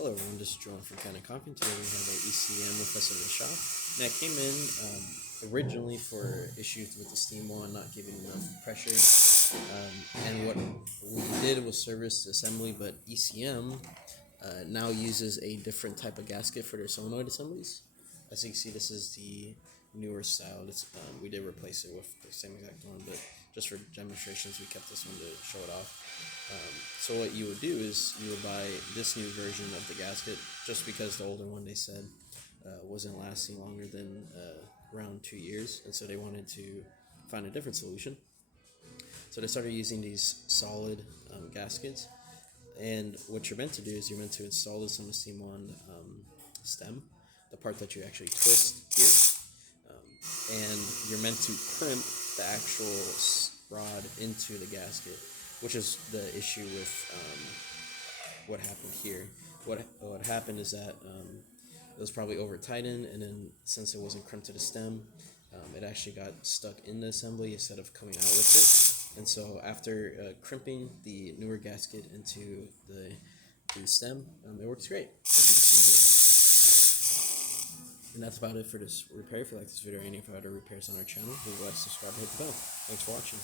Hello everyone, this is Jordan from Kanen. Today we have an ECM with us in the shop. And I came in originally for issues with the steam wand not giving enough pressure. And what we did was service the assembly, but ECM now uses a different type of gasket for their solenoid assemblies. As you can see, this is the newer style. We did replace it with the same exact one, but just for demonstrations, we kept this one to show it off. So what you would do is you would buy this new version of the gasket, just because the older one they said wasn't lasting longer than around 2 years, and so they wanted to find a different solution. So they started using these solid gaskets, and what you're meant to do is you're meant to install this on the steam wand stem, the part that you actually twist here, and you're meant to crimp the actual rod into the gasket, which is the issue with what happened here. What happened is that it was probably over tightened, and then since it wasn't crimped to the stem, it actually got stuck in the assembly instead of coming out with it. And so after crimping the newer gasket into the stem, it works great, as you can see here. And that's about it for this repair. If you like this video or any of our other repairs on our channel, leave a like, subscribe, hit the bell. Thanks for watching.